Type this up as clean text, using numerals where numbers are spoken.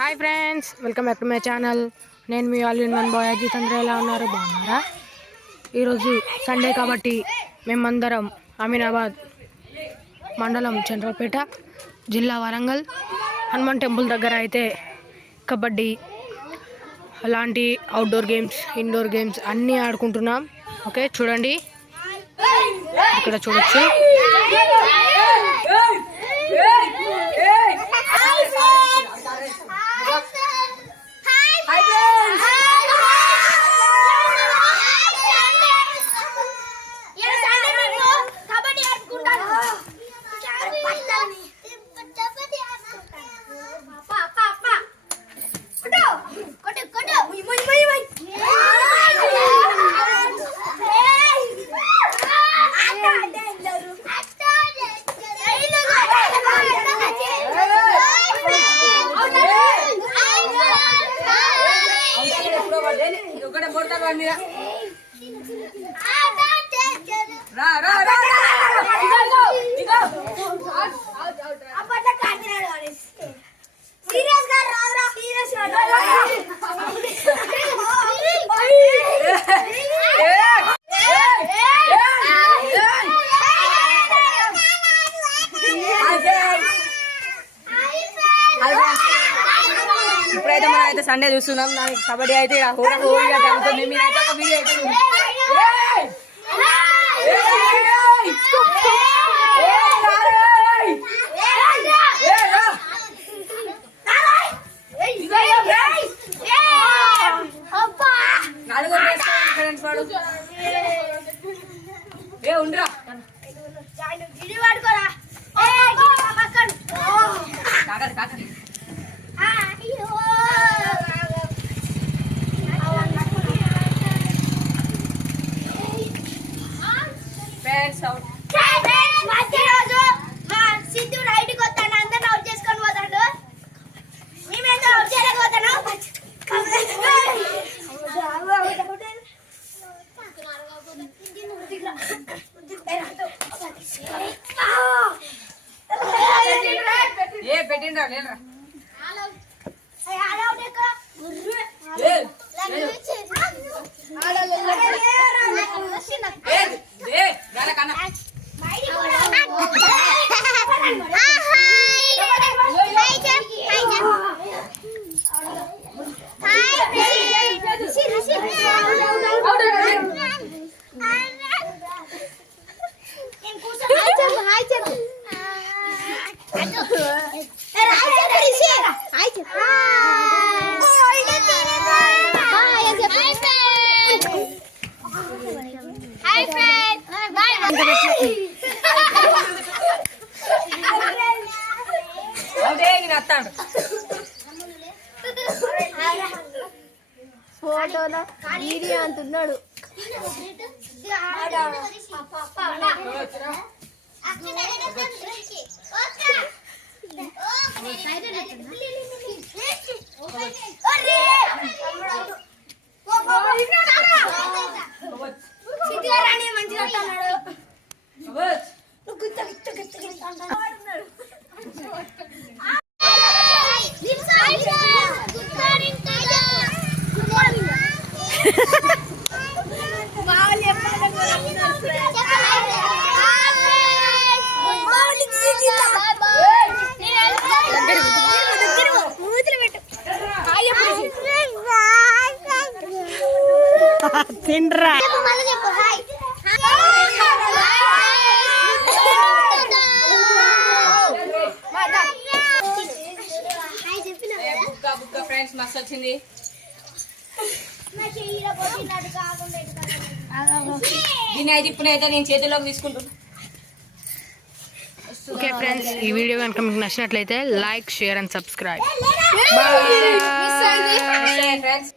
Hi friends, welcome back to my channel. నేను మీ all in one boy Ajith. అందరూ ఎలా ఉన్నారు? బాగున్నారా? ఈరోజు సండే కాబట్టి మేమందరం అమీనాబాద్ మండలం చంద్రపేట జిల్లా వరంగల్ హనుమాన్ టెంపుల్ దగ్గర అయితే కబడ్డీ అలాంటి అవుట్డోర్ గేమ్స్ ఇండోర్ గేమ్స్ అన్నీ ఆడుకుంటున్నాం. ఓకే, చూడండి, ఇక్కడ చూడొచ్చు. ఇప్పుడైతే మనం అయితే సండే చూస్తున్నాం. దానికి కబడ్డీ అయితే హోగా జరుగుతుంది. మీరైతే ఒక వీడియో అయితే ఉండరా పెట్టిండ్రా లేరా ఫోటోలో వీడియో అంటున్నాడు. తిండ్రా ఫ్రెండ్స్ మస్తు వచ్చింది. దీన్ని అయితే ఇప్పుడైతే నేను చేతిలోకి తీసుకుంటున్నాను. ఓకే ఫ్రెండ్స్, ఈ వీడియో కనుక మీకు నచ్చినట్లయితే like, share and subscribe. Friends.